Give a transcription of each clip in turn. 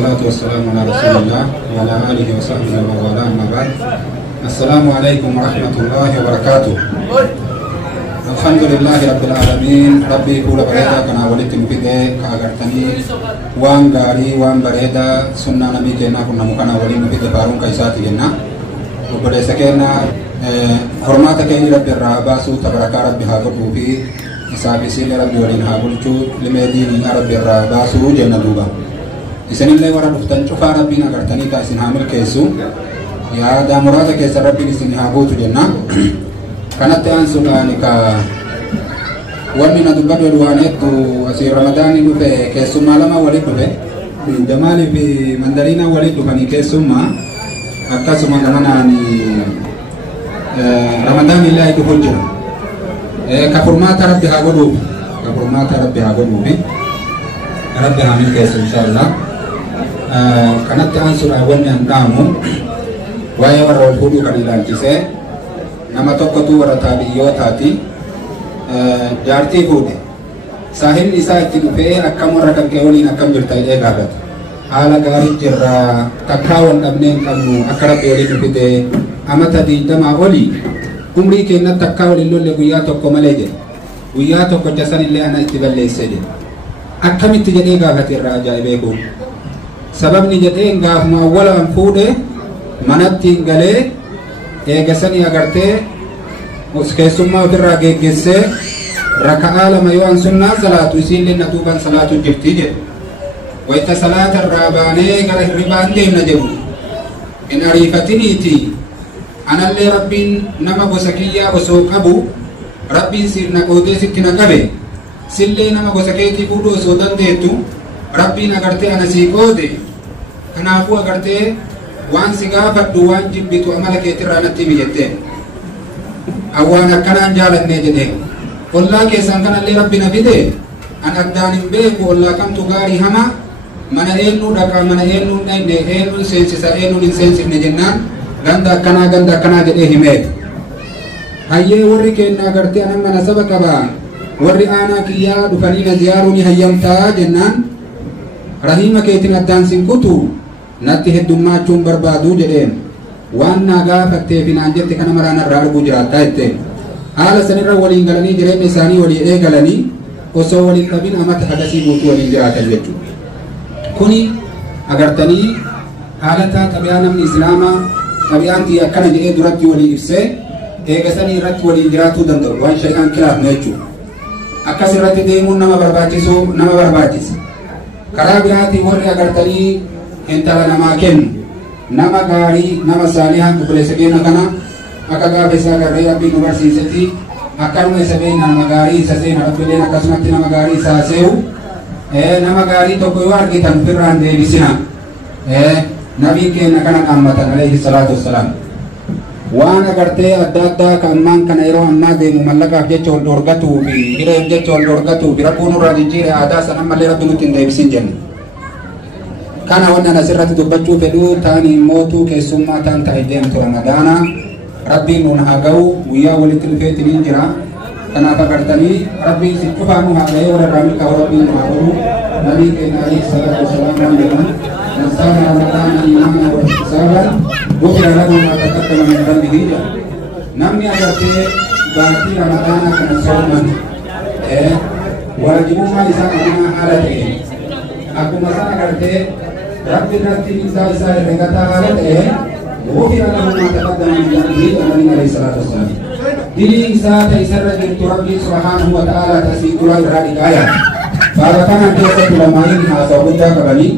والصلاة والسلام على رسول الله وعلى آله وصحبه ومن والاه أما بعد. السلام عليكم ورحمة الله وبركاته. الحمد لله رب العالمين. ربي كل بريدا كنا ولدتم فيده كأجرتني وان غاري وان بريدا سنة نبي كنا كنا مكنا ولين فيده بارون كيساتي جنا وبدأ سكنا حرمات كيني رب الراباسو تبارك ربي هاجبو في إسابي سيل ربي ولين هاجلتو لمديني ربي الراباسو جنة دوبا إسن الله ورد فتن شوف ربي نعرتني تاسين هامل كيسو يا دامورات كيس ربي نسني هاجوتو جنة كانت أنسوني كا ومن الدبر الوانيت وأسير رمضان يبقى كيسو مالما ولد به دمالي في مندرينا ولد بني كيسو ما أكاسو ما كمان رمضان الله يدخل كفرمات ربي هاجلو كفرمات ربي هاجلو به ربي عامل كيسو إن شاء الله كانت أنسوني أولي أندامو وهي ورا الهدو كان يلانجسه nama tokko tu warra tabi'iyootaati jaartii fuudhe saahibni isaa itti dhufee akkam warra kan kee waliin akkam jirta jedhee gaafate haala gaarii jirra takkaa wal dhabnee hin qabnu akka rabbi waliin dhufite amata 20 olii umrii keenya takkaa waliin lolle guyyaa tokko malee jedhe guyyaa tokko jasan illee ana itti balleesse jedhe akkamitti jedhee gaafate irraa ajaa'ibee kun sababni jedhee gaafuma awwala an fuudhe manatti galee eegasanii agartee keessummaa ofirraa geggeessee raka'aa lama yoo an sunnaa salaatu isiillee na duuban salaatu jirti jedhe wayita salaata irraa baanee gara hirribaan deemna jedhu in ariifatiniiti anallee rabbiin nama gosa kiyyaa osoo qabu rabbiin sirna qootee sitti na qabe sillee nama gosa keetii fuudhu osoo dandeettu rabbiin agartee ana sii qoode kanaafuu agartee waan si gaafadhu waan jibbitu amala keetirraa natti himi jettee awwaan akkanaan jaalannee jedhee ollaa keessan kanallee rabbi na fide an addaan hin beeku ollaa kamtu gaarii hama mana eenyuu dhaqaa mana eenyuu dhaqne eenyuun seensisa eenyuun hin seensifne jennaan ganda akkanaa jedhee himee hayyee warri keenya agartee anan mana saba qabaa warri aanaa kiyyaa dhufanii na ziyaaruu ni hayyamtaa jennaan rahiima keetiin addaan sin kutu natti heddummachuun barbaadu jedheen waan na gaafatteef naan jette kana maraan irraa arguu jiraattaa jetteen haala sanirra waliin galanii jireenya isaanii walii eegalanii osoo waliin dhabin amata hagasii guutuu waliin jiraatan jechuudha kuni agartanii haalataa xabiyaa namni islaamaa xabiyaan kiyya akkana jedhee duratti walii ibsee eegasanii irratti waliin jiraatuu danda'u waan shaytaan kilaafne jechuudha akkas irratti deemuun nama barbaachisa karaa biraatiin warri agartanii intala namaa kennu nama gaarii nama saalihaa obboleessa keenya kana akka gaafa isaa garree rabbii nu barsiisetti akkanuma isa beekna nama gaarii isa seena rabbileen akkasumatti nama gaarii isaa see'u nama gaarii tokko yoo argitan ofirraan deebisina nabiin keenya kana dhaammatan alayhi salaatu wassalaam waan agartee adda addaa ka ammaan kana yeroo ammaa deemu mallaqaaf jecha wal dorgatuu fi hireef jecha wal dorgatuu fi rabbuun irraa jijjiire aadaa san ammallee rabbi nutti hin deebisin jenna kana wannan asirratti dubbachuu fedhu taani mootuu keessummaa taan ta'e deemtu ramadaana rabbiin nun haa ga'u guyyaa walitti dhufeetiin jira kanaaf agartanii rabbiin si cufaanu haa ga'ee warra irraa milkaa'u rabbiin nu haa godhu nabii keenya alayhi salaatu wassalaam waan jedhan man saama ramadaana iimaanan wa ihtisaaban gufira lahu maa taqaddama min dhanbihi jedha namni agartee baatii ramadaana kana sooman waajibummaa isaa amanaa haala ta'e akkuma san agartee رب الرتيب إنسان سائر رجعتا هذا غفر له ما تقدم من ذنبه النبي عليه الصلاة والسلام دلي إنسان تيسر رجل ربي سبحانه وتعالى تسيق له الرادي آية فأنا كيسة لماين هذا وجه كبني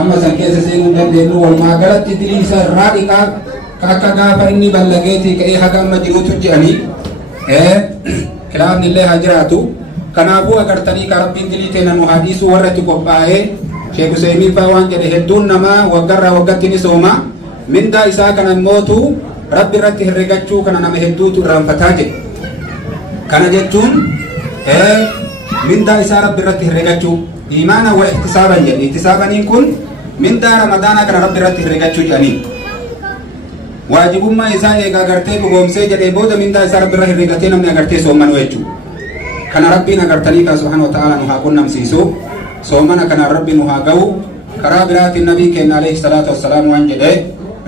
أما سنكيس سينون دلنو والما قالت دلي إنسان الرادي كاكا فإني بلغيتي كأي حقا مجنون تجاني كلام الله هجراتو كنابو أكرتني كربين دلي تنانو حديث ورتي قبائه Sheikh Usaimi Fawan jadi hedun nama wagarra wagatti ni soma minda isa kana motu rabbi irratti herregachu kana nama hedduutu irraanfataa jedhe kana jechuun minda isa rabbi irratti herregachu imaana wa ihtisaban jedhe ihtisabaniin kun minda ramadaana kana rabbi irratti herregachu jedhanii waajibummaa isaa eegaa agartee dhugoomsee jedhee booda minda isa rabbi irra herregatee namni agartee soomanu jechuudha kana rabbiin agartanii ka subhanahu wa ta'ala nu haa qunnamsiisu soomana kana rabbi nu haa ga'u كرابرات النبي كان عليه الصلاة والسلام وانجده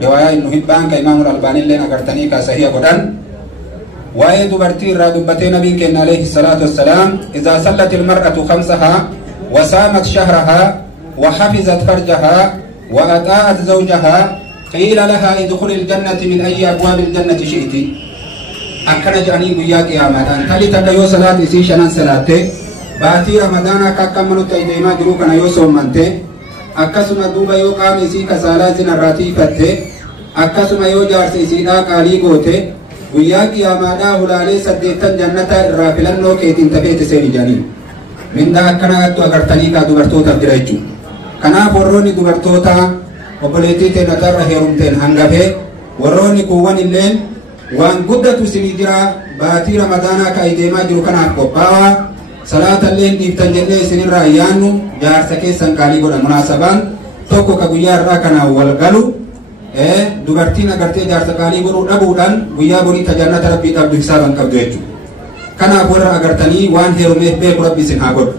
رواية إنه هبان كإمام الألباني اللي نقرتني كاسهية قدن وآية دبرتي رادبتي نبي كان عليه الصلاة والسلام إذا صلت المرأة خمسها وصامت شهرها وحفظت فرجها وأطاعت زوجها قيل لها ادخل الجنة من أي أبواب الجنة شئت أكنا جاني بياك يا رمضان تالي تكيو صلاة إسي شنان صلاة باتي رمضان أكاكا منو تايديما جروكنا يوسو منته أكاسما دوبا يو قام إسي كسالة زنراتي فتة أكاسما يو جارس إسي داك آلي قوته بياك يا مادا هلالي سديتن جنة الرافلن نو كيتين تفيت سيري جاني من دا أكنا أتو أغرتني كا دوبرتو تبدريجو كنا فروني دوبرتوتا وبليتي تنتر هيرمتين هنغفه وروني كوان اللين وان قدتو سنجرا باتي رمضانا كايديما جرو كنا قباوا صلاة اللين ديبتن جنة سنين رايانو جار سكي سنكالي قد مناسبان توكو كبيار راكنا والغلو دوبرتين اگرتي جار سكالي قدو نبودان بيا بني تجنة ربي تبدو حسابا كبدويتو كنا بورا اگرتني وان هيرمه بيك ربي سنها قد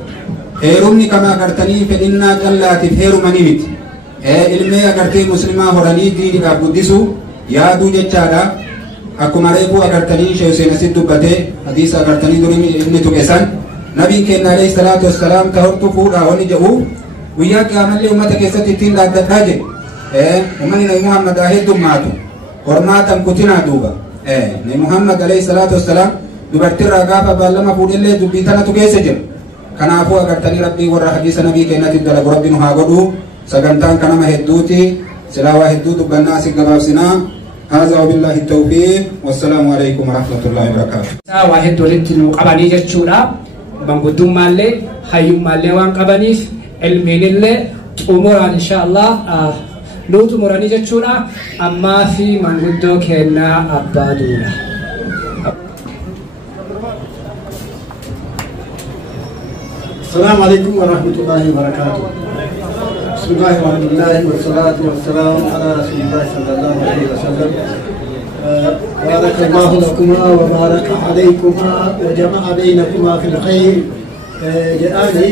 هيرمني كما اگرتني فإنا جلاتي هيرمني مت ilmee agartee muslimaa horanii diiniidhaaf guddisu yaaduu jechaadha. Akkuma reefuu agartanii Sheekh Hussein asitti dubbatee hadiisa agartanii durii inni tuqesan nabiin keenya alayhi salaatu wassalaam tahortu fuudhaa wani jedhu guyyaa qiyaamallee ummata keessatti ittiin dhaabbadhaa jedhe ummanni nabi Muhammad heddummaatu hormaatan kutinaa duuba nabi Muhammad alayhi salaatu wassalaam dubartirraa gaafa baallama fuudhellee dubbii tanatu keessa jira. Kanaafuu agartanii rabbii warra hadiisa nabii keenyatti dalagu rabbi nu haa godhu. سجنتان كلام هدوتي سلاوة هدوت بالناس الجباب سنا هذا وبالله التوفيق والسلام عليكم ورحمة الله وبركاته. واحد ولدت قباني جتشورا بنقدم مالي حيوم مالي وان قبانيس المين اللي أمورا إن شاء الله لوت أموراني جتشورا أما في منقدو كنا أبادونا. السلام عليكم ورحمة الله وبركاته. بسم الله والحمد لله والصلاة والسلام على رسول الله صلى الله عليه وسلم. بارك الله لكما وبارك عليكما وجمع بينكما في الخير. جاءني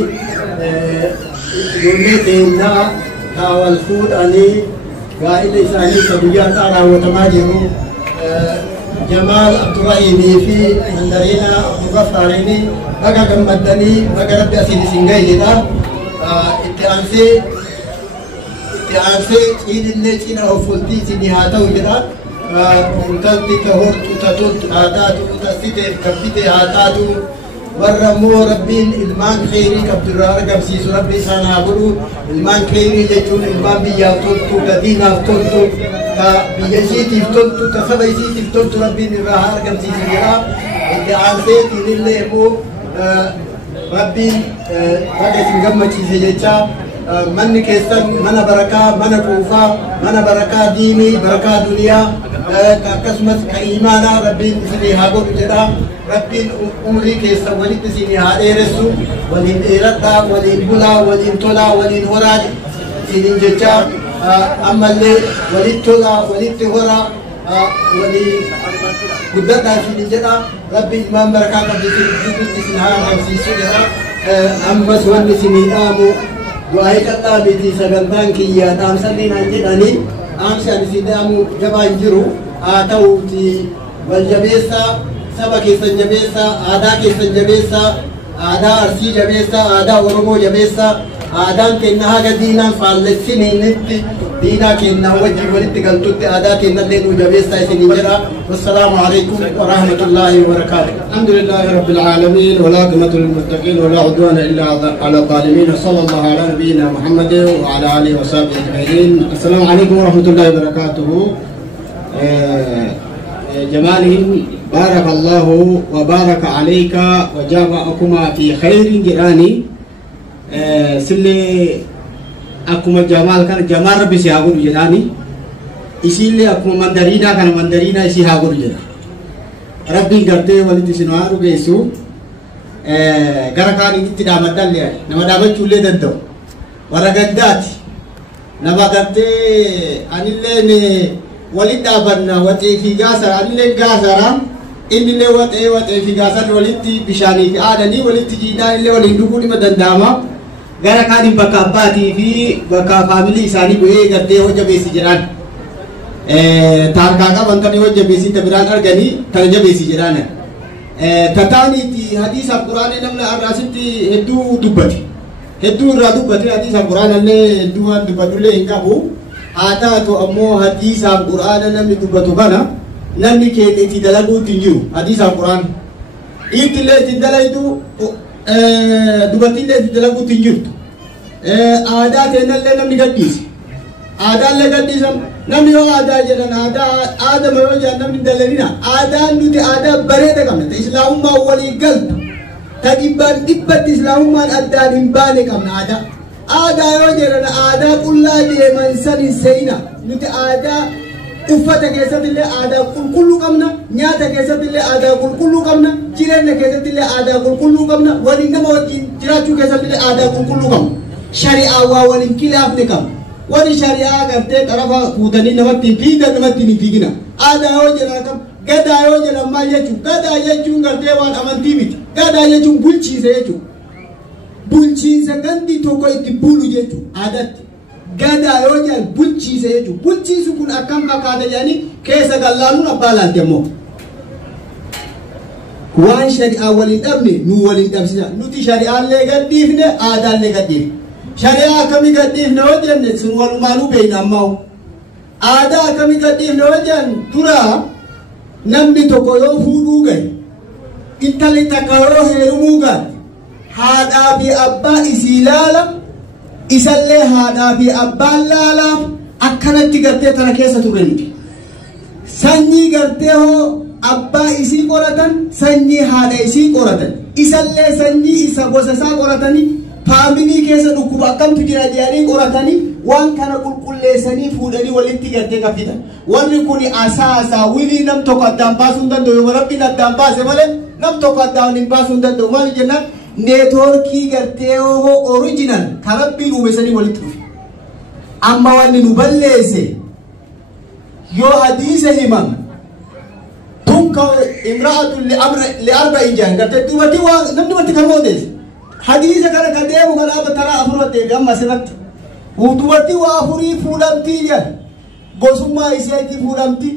يوميتنا حاول فود أني قائل إساني سبيان أرى وتماجر جمال عبد الرحيم في هندرينا مغفريني بقى كمدني بقى ربي أسيدي سنجينا اتعانسي إلى تينا وفلتي سنيهاتا وجدا ممتلتي كهورت تتوت هاتاتو تسيتي كبتي هاتاتو ورمو ربين ilmaan khairii kabdurraa argamsiisu rabbi isaan haa godhu. Ilmaan khairii jechuun ilmaan biyyaaf toltu, ka diinaaf toltu, ka biyya isiitiif toltu, ka saba isiitiif toltu rabbiin irraa haa argamsiisu jedha. Itti aanseetiin illee immoo rabbiin baga isin gammachiise jecha manni keessan mana barakaa, mana quufaa, mana barakaa diinii, barakaa duniyaa akkasumas ka imaanaa rabbiin isinii haa godhu jedha. Rabbiin umrii keessan walitti isinii haa dheeressu, waliin dheeradhaa, waliin bulaa, waliin tolaa, waliin horaa isiniin jecha ammallee walitti tolaa, walitti horaa, waliin guddadhaa isiniin jedha. Rabbiin ilmaan barakaa qabdu isin haa argamsiisu jedha. Ammas wanni isinii dhaamu du'aa qal'aa miti sagantaan kiyyaa dhaamsanni naan jedhanii dhaamsi ani isin dhaamu jabaan jiru haa ta'uuti wal jabeessaa, saba keessan jabeessaa, aadaa keessan jabeessaa, aadaa Arsii jabeessaa, aadaa Oromoo jabeessaa. Aadaan keenya haga diinaan faallessiniinitti diinaa keenyaa wajjin walitti galtutti aadaa keenyallee nu jabeessaa isiniin jedha. Wassalaamu alaikum wa rahmatullahi wa barakatuh. Alhamdulillahi rabbil alamin wa laqimatu lil muttaqin wa la udwana illa ala zalimin. Sallallahu ala nabiyyina Muhammad wa ala alihi wa sahbihi ajma'in. Assalamu alaikum wa rahmatullahi wa barakatuh. جمالهم بارك الله وبارك عليك وجمعكما في خير جيراني سلي أكما جمال كان جمال ربي سيهاقود جداني إسيلي أكما مندرينا كان مندرينا سيهاقود جدا ربي قرتي ولدي سنوارو بيسو غرقاني تدامت دالي نما دامت چولي دندو ورقدات نما قرتي أنيلي ولد أبنا وتي في غاسر أنيلي غاسر إنيلي وتي في غاسر ولدي بشاني في آدني ولدي جيدان اللي ولدي دقوني مدنداما gara kaaniin bakka abbaatii fi bakka faamilii isaanii bu'ee gartee hojja beesi jedhaan taarkaa qaban tani hojja beesii ta biraan arganii tana jabeesi jedhaan tataaniiti hadiisa quraanii namni arraasitti hedduu dubbate hedduu irraa dubbate hadiisa quraanallee hedduu waan dubbadullee hin qabu haa taatu ammoo hadiisa quraana namni dubbatu kana namni keenya itti dalaguutti hin jiru hadiisa quraana dhiirtillee itti dalaytu dubartiillee itti dalaguutti hin jirtu aadaa keenyallee namni gadhiise aadaallee gadhiisan namni yoo aadaa jedhan aadama yoo jedhan namni dalanina aadaan nuti aadaa bareeda qabna ta islaamummaa walii galtu ta dhibbatti islaamummaan addaan hin baane qabna aadaa yoo jedhan aadaa qullaa deeman san hin seeyna nuti aadaa uffata keessattillee aadaa qulqulluu qabna nyaata keessattillee aadaa qulqulluu qabna jireenya keessattillee aadaa qulqulluu qabna waliin nama wajjin jiraachuu keessattillee aadaa qulqulluu qabna shari'aa waa waliin khilaafne qabna wani shari'aa gartee xarafa fuutanii namatti hin fiigan namatti hin fiigina aadaa yoo jedhan kam gadaa yoo jedhan maal jechuun gadaa jechuun gartee waan amantii miti gadaa jechuun bulchiinsa jechuun bulchiinsa gandi tokko itti bulu jechuun aadaatti gadaa yoo jedhan bulchiinsa jechuun bulchiinsi kun akkam fakkaata jedhanii keessa gallaanuun abbaa laalte immoo waan shari'aa waliin dhabne nu waliin dhabsina nuti shari'aallee gadhiifne aadaallee gadhiifne shari'aa akkamii gadhiifne yoo jenne sun walumaanuu beeyna ammaa aadaa akkamii gadhiifne yoo jenne dura namni tokko yoo fuudhuu gahe intalli takka yoo heerumuu gahe haadhaa fi abbaa isii laala isallee haadhaa fi abbaan laalaaf akkanatti gartee tana keessa turre nuti sanyii gartee hoo abbaa isii qoratan sanyii haadha isii qoratan isallee sanyii isa gosa isaa qoratanii faamilii keessa dhukkuba akkamtu jira jedhanii qoratanii waan kana qulqulleessanii fuudhanii walitti gartee qafitan warri kun asaasaa wilii nam tokko addaan baasuu hin danda'u yoo rabbiin addaan baase malee nam tokko addaan hin baasuu hin danda'u maal jennaan neetwoorkii gartee hoo original kan rabbiin uumesanii walitti dhufe amma wanni nu balleesse yoo hadiisa himam tunka imra'atun li'arba'i jaan gartee dubartii waan namni wanti kan moodeesse hadiisa kana ka deemu kanaaf taraa afurratti gamma sirratti dubartii waa afurii fuudhamtii jedhan gosummaa isheetii fuudhamtii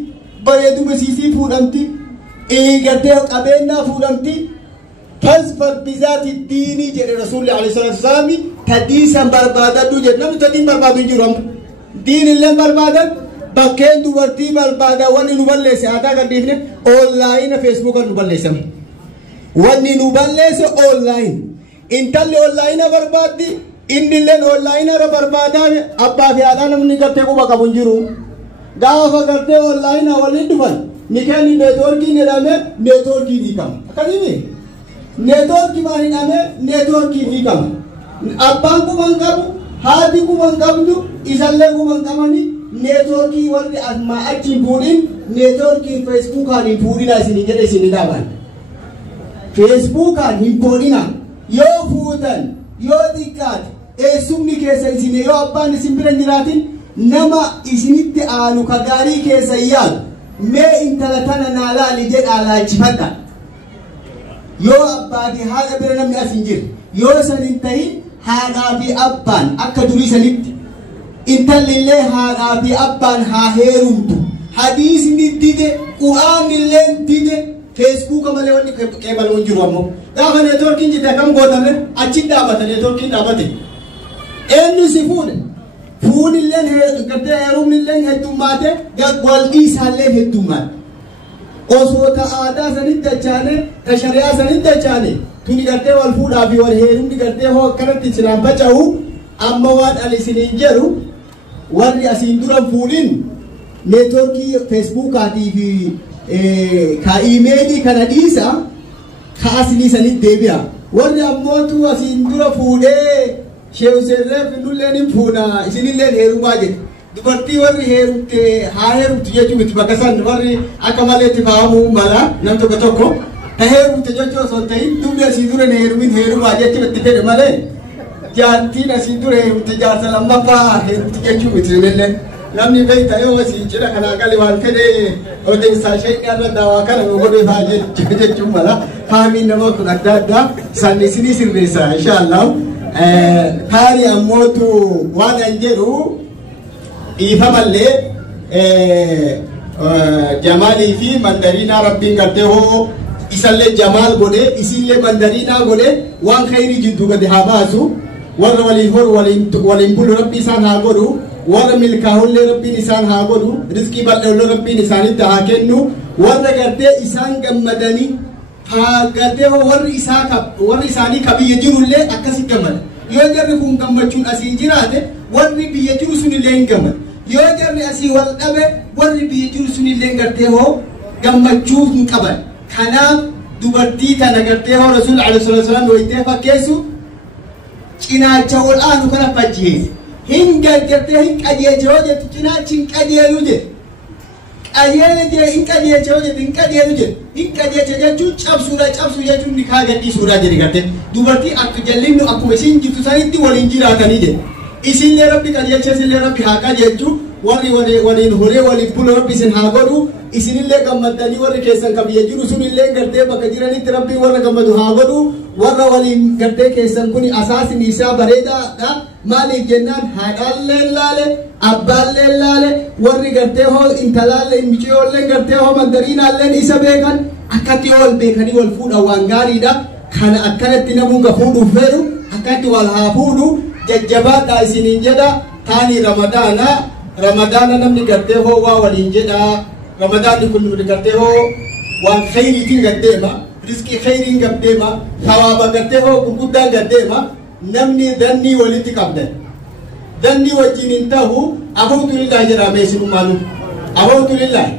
bareeduma isiisii fuudhamtii gartee qabeenyaa fuudhamtii tasfar bizaati diinii jedhe rasuulli alayhi salaatu wasalaam tadiisan barbaadadhu jedhe namni tadiin barbaadu hin jiru diinillee barbaadan bakkeen dubartii barbaada wanni nu balleesse aadaa gadhiifne onlaayina feesbuukan nu balleessame wanni nu balleesse onlaayina intalli onlaayina barbaaddi innilleen onlaayina irra barbaadaa abbaa fi haadhaa namni gartee quba qabu hin jiru gaafa gartee onlaayina waliin dhufan nikeenni neetwoorkiin jedhame neetwoorkii hiikama akkasii neetwoorkii maan hidhame neetwoorkii hiikama abbaan quba hin qabu haati quba hin qabdu isallee quba hin qabani neetwoorkii warri asmaa achiin fuudhin neetwoorkii feesbuukaan hin fuudhina isin jedhe isin dhaaban feesbuukaan hin fuudhina yoo fuutan yoo xiqqaate eessumni keessa isin yoo abbaan isin bira jiraatin nama isinitti aanu ka gaarii keessa yaadu mee intala tana naa laali jedhaa laachifadha yoo abbaa fi haadha bira namni as hin jirre yoo san hin tahin haadhaa fi abbaan akka durii sanitti intallillee haadhaa fi abbaan haa heerumtu hadiisni dide quraanillee dide feesbuuka malee wanni qeebalu hin jiru ammoo gaafa neetwoorkiin jite akkam gootame achi dhaabata neetwoorkiin dhaabate eenyu si fuudhe fuunilleen gartee heerumnilleen heddummaate wal'ii isaallee heddummaate osoo ta aadaa sanitti dachaane ta shari'aa sanitti dachaane tuni gartee wal fuudhaa fi wal heerumni gartee hoo akkanatti isinaan faca'u amma waan ani isiniin jedhu warri asiin duran fuudhin neetwoorkii feesbuukaatii fi ka iimeelii kana dhiisa ka aslii sanitti deebi'a warri ammootu asiin dura fuudhee sheewserreef nulleen hin fuudha isinilleen heerumaa jedhe dubartii warri heerumte haa heerumtu jechuu miti bakka san warri akka malee itti fahamuu mala nam tokko tokko ta heerumte jechuu osoo hin ta'in dubbi asii dura hin heerumin heerumaa jechuu itti fedhe malee jaartiin asii dura heerumte jaarsa lammaffaa heerumte jechuu miti sinillee namni beekta yoo asii cidha kanaa gali waan fedhe odeessaa shayii irra daawaa kana nu godhee faa jechuun mala faamiin nama kun adda addaa isaan isinii sirreessa inshaallah kaani ammootu waan an jedhu dhiifamallee jamaalii fi mandariinaa rabbiin gartee hoo isallee jamaal godhe isillee mandariinaa godhe waan khayrii jiddu gadi haa baasu warra waliin horu waliin bulu rabbi isaan haa godhu warra milkaa'ullee rabbiin isaan haa godhu rizqii bal'eullee rabbiin isaanitti haa kennu warra gartee isaan gammadanii haa gartee warri isaanii ka biyya jirullee akkasi gammada yoo jarri kun gammachuun asiin jiraate warri biyya jiru sunillee hin gammada yoo jarri asii wal dhabe warri biyya jiru sunillee gartee hoo gammachuu hin qaban kanaaf dubartii tana gartee hoo rasuul alayhi salaam wayitee fakkeessu cinaacha ol aanu kana fajjeesse hin gargartee hin qajeelche yoo jettu cinaachi hin qajeelu jedhe qajeele jee hin qajeelche yoo jettu hin qajeelu jedhe hin qajeelche jechuun cabsuudha cabsu jechuun ni kaa gadhiisuudha jedhe gartee dubartii akka jallinnu akkuma isin jirtu sanitti waliin jiraatanii jedhe isinlee rabbi qajeelche isinlee rabbi haa qajeelchu warri waliin horee waliin bulu rabbi isin haa godhu isinillee gammadanii warri keessan ka biyya jiru sunillee gartee bakka jiranitti rabbi warra gammadu haa godhu warra waliin gartee keessan kuni asaasni isaa bareedaadha maaliif jennaan haadhaallee laale abbaallee laale warri gartee hoo intalaallee michiyoollee gartee hoo mandariinaallee isa beekan akkatti wal beekanii wal fuudha waan gaariidha kana akkanatti namuun ka fuudhuuf fedhu akkatti wal haa fuudhu jajjabaadha isiniin jedha taani ramadaana namni gartee hoo waa waliin jedha ramadaanni kun gartee hoo waan khayriitiin gaddeema rizqii khayriin gaddeema thawaaba gartee hoo gurguddaan gaddeema namni dannii walitti qabdan dannii wajjin hin ta'u abuutu lillahi jedhame isinu maalum abuutu lillahi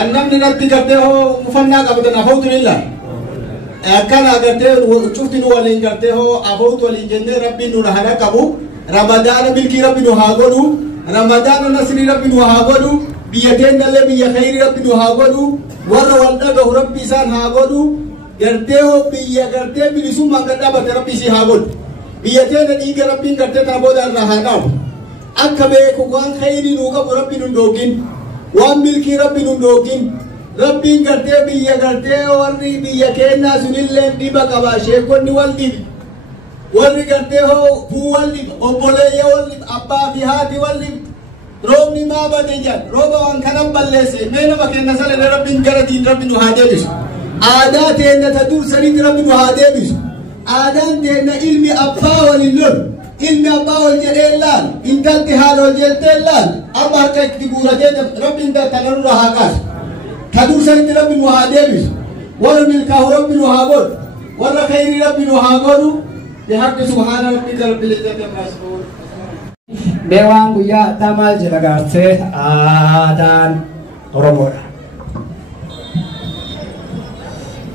an namni natti gartee hoo mufannaa qabdan abuutu lillahi akkana gartee cufti nu waliin gartee hoo abuutu waliin jennee rabbiin nu hana qabu ramadaana milkii rabbi nu haa godhu ramadaana nasrii rabbi nu haa godhu biyya keenyallee biyya khayrii rabbi nu haa godhu warra wal dhagahu rabbi isaan haa godhu gartee hoo biyya gartee bilisummaan gad dhaabate rabbi isii haa godhu biyya keenya dhiiga rabbiin gartee tana booda irraa haa dhaabu akka beeku waan khayrii nuu qabu rabbi nun dhoogin waan milkii rabbi nun dhoogin rabbiin gartee biyya gartee warri biyya keenyaa sunillee dhiba qaba sheekonni wal dhibi warri gartee hoo fuu wal dhibi obboleeyya wal dhibi abbaa fi haati wal dhibi roobni maa bade jedhan rooba waan kanan balleesse mee nama kenna sanadhe rabbiin gara diin rabbi nu haa deebisu aadaa teenna ta dur sanitti rabbi nu haa deebisu aadaan teenna ilmi abbaa waliin lolu ilmi abbaa wal jedhee laal intalti haala wal jettee laal amma harka itti guuratee rabbiin tanarra haa kaasu ta dur sanitti rabbi nu haa deebisu warra milkaahu rabbi nu haa godhu warra khayrii rabbi nu haa godhu bihaqqi subhaana rabbika rabbil izzati amma yasifuun Bewang guyyaa addaa maal jedha gaartee aadaan Oromoodha.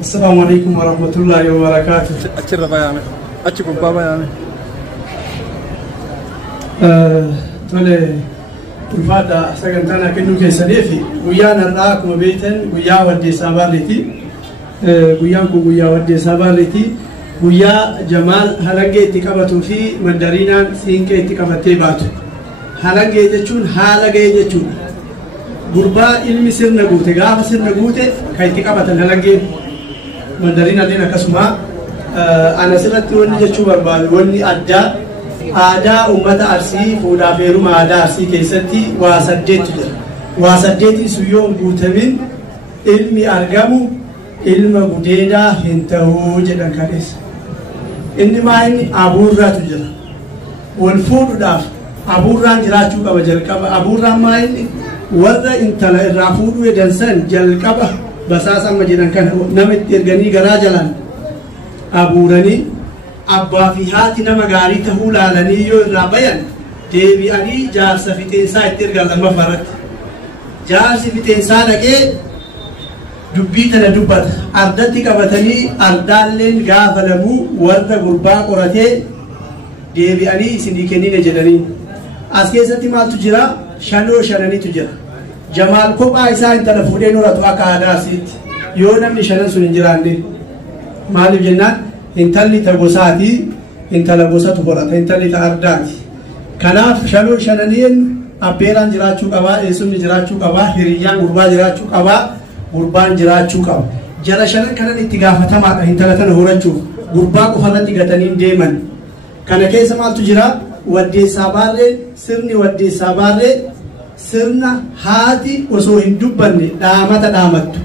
Assalamu alaikum warahmatullahi wabarakatuh. Achirra bayaame. Achi gubbaa bayaame. Tole ulfaadha sagantaan kennuu keessaniifi guyyaan har'aa akkuma beektan guyyaa waddeessaa baarreeti. Guyyaan kun guyyaa waddeessaa baarreeti. Guyyaa Jamaal halangee itti qabatuu fi mandariinaan siinqee itti qabattee baatu. Halangee jechuun haala ga'ee jechuudha. Gurbaa ilmi sirna guute gaafa sirna guute kan itti qabatan halangee mandariinaalleen akkasuma ana sirratti wanni jechuu barbaadu wanni addaa aadaa uummata Arsii fuudhaaf heeruma aadaa Arsii keessatti waa 8 jira. Waa 8 sun yoo hin guutamin ilmi argamu ilma gudeedaa hin ta'uu jedhan kaneessa. Inni maa inni abuurraatu jira. Wal fuudhuudhaaf abuurraan jiraachuu qaba jalqaba. Abuurraan maa inni warra intala irraa fuudhuu edansan jalqaba basaas amma jedhan kana nama itti erganii garaa jalaan abuuranii abbaa fi haati nama gaarii tahuu laalanii yoo irraa bayan deebi'anii jaarsa fixeensaa itti ergan lammaffaarratti. Jaarsi fixeensaa dhaqee dubbii tana dubbata ardatti qabatanii ardaalleen gaafa lamuu warra gurbaa qoratee deebi'anii isinii kennine jedhanii as keessatti maaltu jira shanoo shananitu jira Jamaal kophaa isaa intala fuudhee nuratu akka aadaa Arsiitti yoo namni shanan sun hin jiraanne maaliif jennaan intalli ta gosaati intala gosatu horata intalli ta ardaati kanaaf shanoo shananiin abbeeraan jiraachuu qabaa eessumni jiraachuu qabaa hiriyyaan gurbaa jiraachuu qabaa gurbaan jiraachuu qaba. Jara shanan kanan itti gaafatamaadha intala tana horachuuf gurbaa qofarratti gatanii deeman kana keessa maaltu jira waddeessaa baarree sirni waddeessaa baarree sirna haati osoo hin dubbanne dhaamata dhaamattu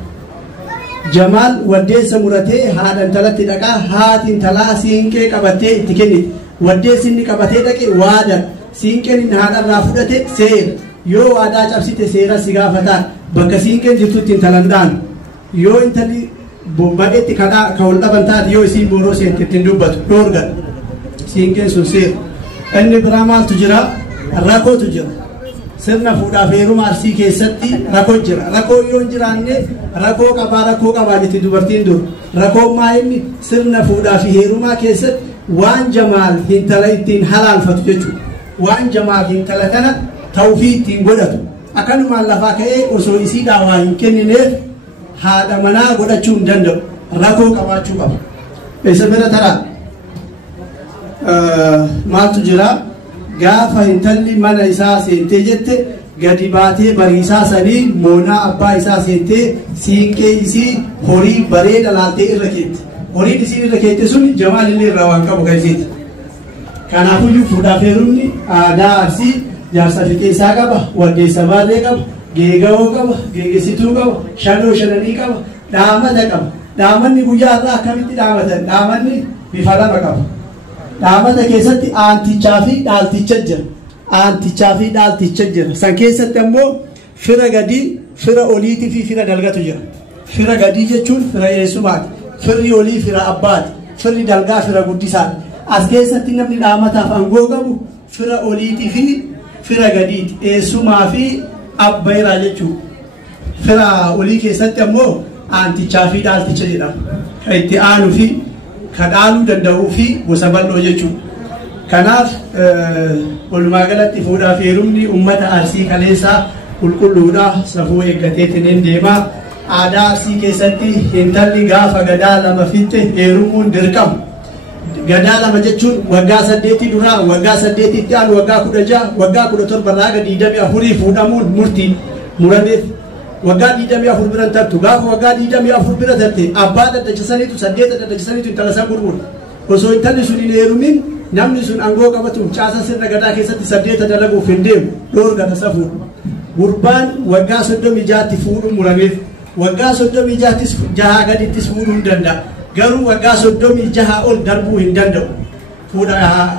Jamaal waddeessa muratee haadha intalatti dhaqaa haati intalaa siinqee qabatee itti kenniti waddeessi inni qabatee dhaqe waada siinqeen inni haadharraa fudhate seera yoo waadaa cabsite seera si gaafataa bakka siinqeen jirtutti intalan dhaan yoo intalli bobba'etti kadhaa ka ol dhaban taate yoo isiin booroo seente ittiin dubbatu dhoorgan siinqeen sun seera inni biraa maaltu jira rakkootu jira sirna fuudhaaf heeruma Arsii keessatti rakkoo jira rakkoo yoo hin jiraanne rakkoo qabaa jetti dubartiin dur rakkoo maayinni sirna fuudhaaf heerumaa keessatti waan Jamaal intala ittiin halaalfatu jechuudha waan Jamaal intala kana tawfii ittiin godhatu akkanumaan lafaa ka'ee osoo isii dhaawaa hin kennineef haadha manaa godhachuu hin danda'u rakkoo qabaachuu qaba isa bira taraa maaltu jira gaafa intalli mana isaa seentee jette gadi baatee bariisaa sanii moonaa abbaa isaa seentee siinqee isii horii bareeda laaltee irra keetti horiin isiin irra keette sun Jamaal illee irraa waan qabu keessatti kanaafuyyuu fuudhaaf heerumni aadaa Arsii jaarsa fiqeessaa qaba waddeessa baarree qaba geegawoo qaba geegessituu qaba shanoo shananii qaba dhaamata qaba dhaamanni guyyaa irraa akkamitti dhaamatan dhaamanni bifa lama qaba dhaamata keessatti aantichaa fi dhaalticha jira aantichaa fi dhaalticha jira san keessatti ammoo fira gadii fira oliitii fi fira dalgatu jira fira gadii jechuun fira eessumaati firri olii fira abbaati firri dalgaa fira guddisaati as keessatti namni dhaamataaf aangoo qabu fira oliitii fi fira gadiiti eessumaa fi abbayraa jechuudha fira olii keessatti ammoo aantichaa fi dhaalticha jedhama kan itti aanuu fi kadhaaluu danda'uu fi gosa bal'oo jechuudha. Kanaaf walumaa galatti fuudhaaf heerumni uummata Arsii kaleessaa qulqulluudha safuu eeggateetiin deemaa aadaa Arsii keessatti intalli gaafa gadaa lama fitte heerumuun dirqama. Gadaa lama jechuun waggaa 8 duraa waggaa 8 itti aanu waggaa 16 waggaa 17 irraa gadi 24 fuudhamuun murtii murameef waggaa 24 biran tartu gaafa waggaa 24 bira tarte abbaa daddachisaniitu 8 daddachisaniitu intala san gurguru osoo intalli sun hin heerumin namni sun aangoo qabatu caasa sirna gadaa keessatti 8 dalaguuf hin deemu dhoorgata safuudha gurbaan waggaa 36tti fuudhu murameef waggaa 36ttis jahaa gadittis fuudhuu hin danda'a garuu waggaa 36 ol darbuu hin danda'u fuudha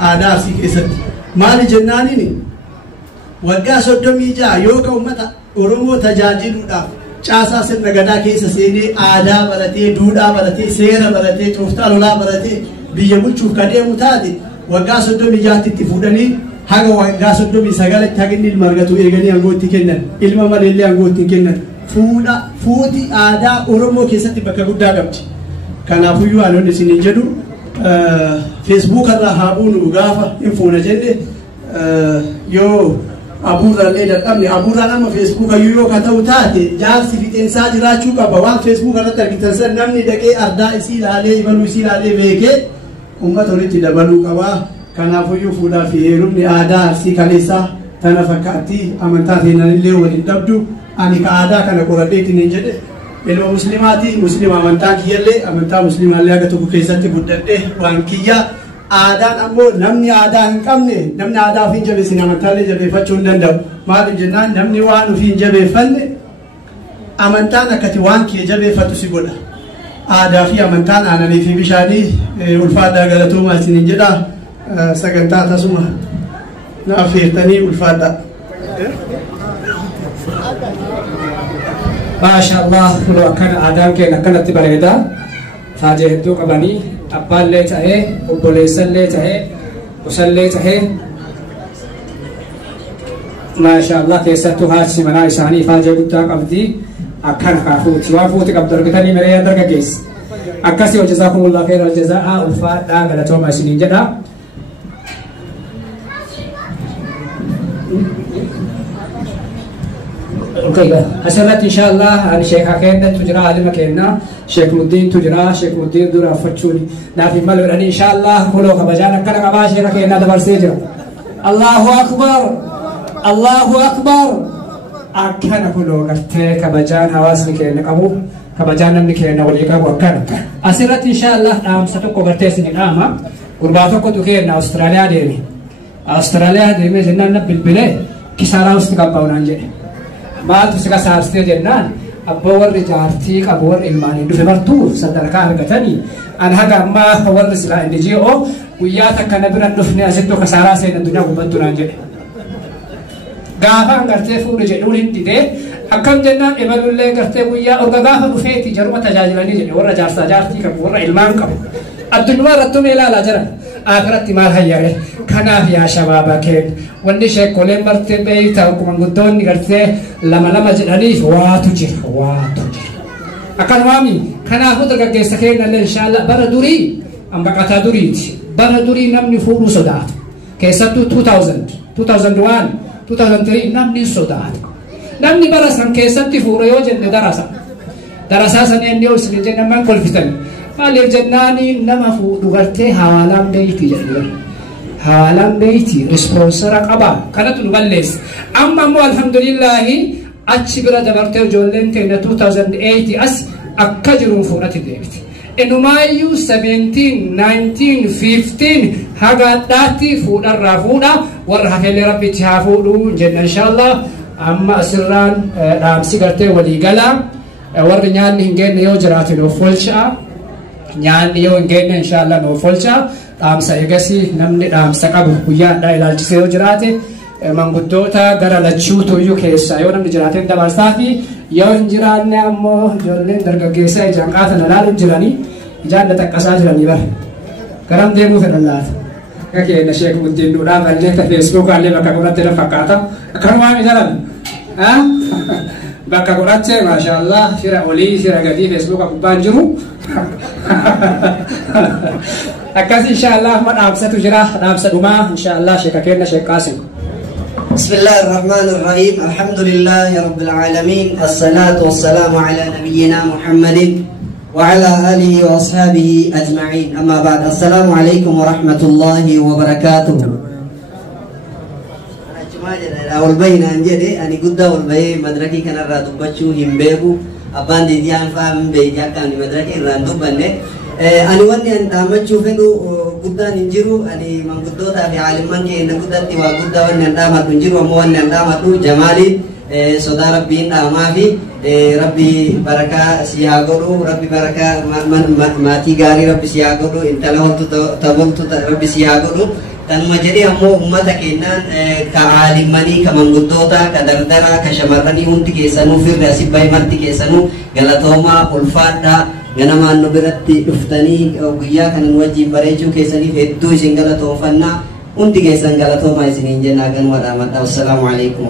aadaa Arsii keessatti maali jennaaniin waggaa 36 yoo ka ummata Oromoo tajaajiluudhaaf caasaa sirna gadaa keessa seenee aadaa baratee duudhaa baratee seera baratee tooftaa lolaa baratee biyya bulchuuf ka deemu taate waggaa 36tti fuudhanii haga waggaa 39tti haga inni ilma argatu eeganii aangoo itti kennan ilma maleellee aangoo itti kennan fuudhi aadaa Oromoo keessatti bakka guddaa qabdi. Kanaafuyyuu aanonni isin jedhu Facebook irraa haa buunu gaafa hin fuuna jenne yoo abuurraallee dadhabne abuurraan amma Facebook ayyuu yoo ka ta'u taate jaarsi fixeensaa jiraachuu qaba waan Facebook irratti argitan san namni dhaqee ardaa isii ilaalee ibaluu isii ilaalee beekee uummata walitti dabaluu qaba. Kanaafuyyuu fuudhaa fi heerumni aadaa Arsii kaleessaa tana fakkaatti amantaa seenanillee waliin dhabdu ani ka aadaa kana qoradheetiin hin jedhe ilma muslimaati muslima amantaa kiyyallee amantaa muslimaallee haga tokko keessatti guddadhe waan kiyya aadaan ammoo namni aadaa hin qabne namni aadaa ofii hin jabeessine amantaallee jabeeffachuu hin danda'u maaliif jennaan namni waan ofii hin jabeeffanne amantaan akkati waan kee jabeeffatu si godha aadaa fi amantaan aananii fi bishaanii ulfaadhaa galatoomaa isiniin jedha sagantaa tasuma na affeertanii ulfaadhaa. Maashaallah kulo akkana aadaan keenya akkanatti bareeda faajee hedduu qabanii abbaallee ta'ee obboleessallee ta'ee gosallee ta'ee maashaallah keessattuu haati manaa isaanii faajee guddaa qabdi akkana kaafuuti waan fuuti qabdu argatanii miree dargaggeessi akkasii hojjazaakumullahu khairal jazaa ulfaadhaa galatooma isiniin jedha. Asirratti inshallah ani sheekha keenya tujira alima keenya sheek Muddiin tujira sheek Muddiin dura affachuun naaf hin maluudhaan inshallah kuloo kabajaan akkana qabaa sheekha keenya dabarsee jira. Allahu akbar Allahu akbar akkana kuloo gartee kabajaan hawaasni keenya qabu kabajaan namni keenya walii qabu akkana asirratti inshallah dhaamsa tokko gartee isin dhaama gurbaa tokkotu keenna Awustiraaliyaa deeme. Awustiraaliyaa deemee jennaan na bilbilee kisaaraa usti qabbaa'unaan jedhe. Maaltu si kasaarstee jennaan abbaa warri jaartii qabu warri ilmaanii dhufe martuu sadarkaa argatanii an haga ammaa warri silaa inni ji'oo guyyaa takka na biran dhufne asitti kasaaraa seenan dunyaa gubbattunaan jedhe. Gaafa gartee fuudhe jedhuun hin didee akkam jennaan imalullee gartee guyyaa orga gaafa dhufeeti jaruma tajaajilanii jedhe warra jaarsaa jaartii qabu warra ilmaan qabu. Addunyaa irrattuu mee ilaalaa jiran akhiratti maal hayyare kanaaf yaa shabaaba keen wanni sheekoleen martee beeyta akkuma guddoonni gartee lama jedhaniif waatu jira akkanumaami kanaafuu dargaggeessa keenyallee inshaallah bara durii ambaqataa duriiti bara durii namni fuudhuu sodaatu keessattuu 2001 2003 namni sodaatu namni bara san keessatti fuudha yoo jenne darasaa san inni yoo isin jennaman kolfitan maaliif jennaani nama fuudhu gartee haalaan beeyti jedhu haalaan beeyti respoonsara qaba kanatu nu balleessa amma ammoo alhamdulillahi achi bira dabartee ijoolleen teenya 2008 as akka jiruun fuudhati deebiti inumaayyuu 17 19 15 hagaadhaatti fuudharraa fuudha warra hafeelee rabbitti haa fuudhu jenna inshaallah amma asirraan dhaamsi gartee waliigalaa warri nyaanni hin geenne yoo jiraate nuuf folcha'a nyaanni yoo hin geenne inshaallah nuuf folcha'a dhaamsa eegasii namni dhaamsa qabu guyyaadhaa ilaalchisee yoo jiraate manguddoota gara lachuutu iyyuu keessa yoo namni jiraate dabarsaa fi yoo hin jiraanne ammoo ijoolleen dargaggeessa ijaan qaatan ilaalu jiranii ijaan dhaqqasaa jiranii bara garam deemuu fedhan laata akka keenya sheek guddinnuudhaan ballee ta feesbuukaallee bakka godhatte na fakkaata akkanumaa mijaran bakka godhatte maashaallah fira olii fira gadii feesbuuka gubbaan jiru akkas inshaallah ma dhaamsatu jira dhaamsa dhumaa inshaallah sheeka keenya sheek qaasim. بسم الله الرحمن الرحيم الحمد لله رب العالمين الصلاة والسلام على نبينا محمد وعلى آله وأصحابه أجمعين أما بعد السلام عليكم ورحمة الله وبركاته أول بين أنجدي أنا قد أول بين مدركي كان الراتب بتشو هم بيبو أبان دي ديان فاهم بيجا كان مدركي الراتب بني أنا ودي أن تعمل شوفنو قدان نجرو أنا من قدوتا في عالمان كي إن قدتي وقدا وأن نعمل نجرو وأن نعمل جمالي صدا ربي ما في ربي بركة سياقولو ربي بركة ما تيجاري ربي سياقولو إنت له تبون ربي سياقولو dan majadi ammoo ummata keenyaan ka'aalimanii kamanguddoota kadardara kashamarranii hundi keessanuu firri asii bahe marti keessanuu galatoomaa ulfaadhaa ganamaan nu biratti dhuftanii guyyaa kanan wajjin bareechuu keessaniif hedduu isin galatoonfannaa hundi keessan galatoomaa isiniin jennaa ganuma dhaamadha. Wassalaamu alaikum.